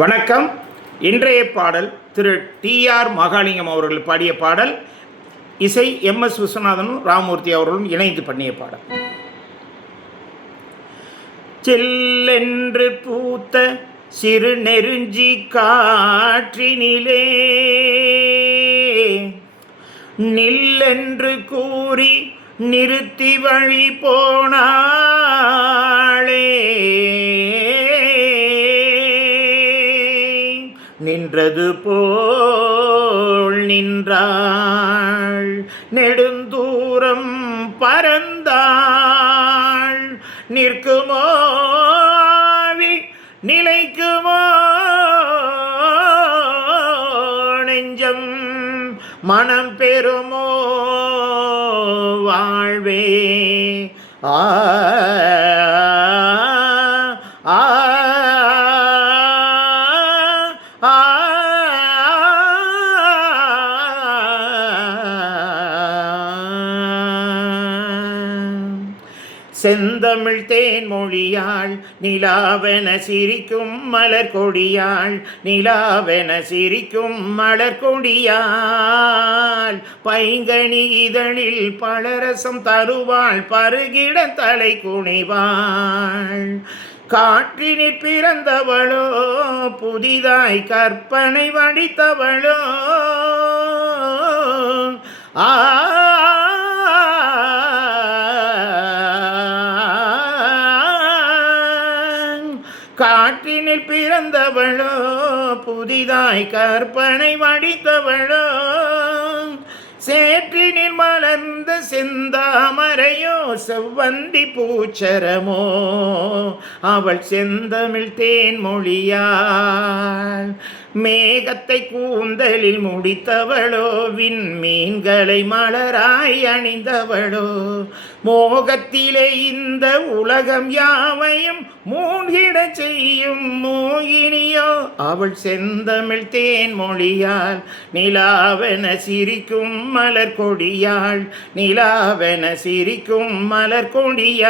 வணக்கம். இன்றைய பாடல் திரு டி.ஆர். மகாலிங்கம் அவர்கள் பாடிய பாடல். இசை எம்.எஸ். விஸ்வநாதனும் ராமமூர்த்தி அவர்களும் இணைந்து பண்ணிய பாடல். செல்லென்று பூத்த சிறு நெருஞ்சி காற்றினிலே நில்லென்று கூறி நிறுத்தி வழி போனாளே. நின்றது போல் நின்றாள், நெடுந்தூரம் பறந்தாள். நிற்குமோ நிலைக்குமோ நெஞ்சம், மனம் பெறுமோ வாழ்வே. ஆ ஆ செந்தமிழ் தேன்மொழியாள் நிலாவென சிரிக்கும் மலர் கொடியாள், நிலாவென சிரிக்கும் மலர் கொடியாள். பைங்கனி இதழில் பழரசம் தருவாள், பருகிட தலை குனிவாள். காற்றினில் பிறந்தவளோ, புதிதாய் கற்பனை வடித்தவளோ. ஆ காற்றினில் பிறந்தவளோ, புதிதாய் கற்பனை வடித்தவளோ. சேற்றினில் மலர்ந்த செந்தாமரையோ, செவ்வந்தி பூச்சரமோ. அவள் செந்தமிழ் தேன்மொழியாள். மேகத்தை கூந்தலில் முடித்தவளோ, விண்மீன்களை மலராய் அணிந்தவளோ. மோகத்திலே இந்த உலகம் யாவையும் மூழ்கிட செய்யும் மோகினியோ. அவள் செந்தமிழ் தேன்மொழியாள். நிலாவென சிரிக்கும் மலர் கொடியாள், நிலாவென சிரிக்கும் மலர் கொடியாள்.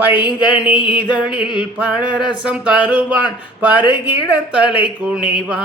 பைங்கனி இதழில் பழரசம் தருவாள், பருகிட தலை குனிவாள்.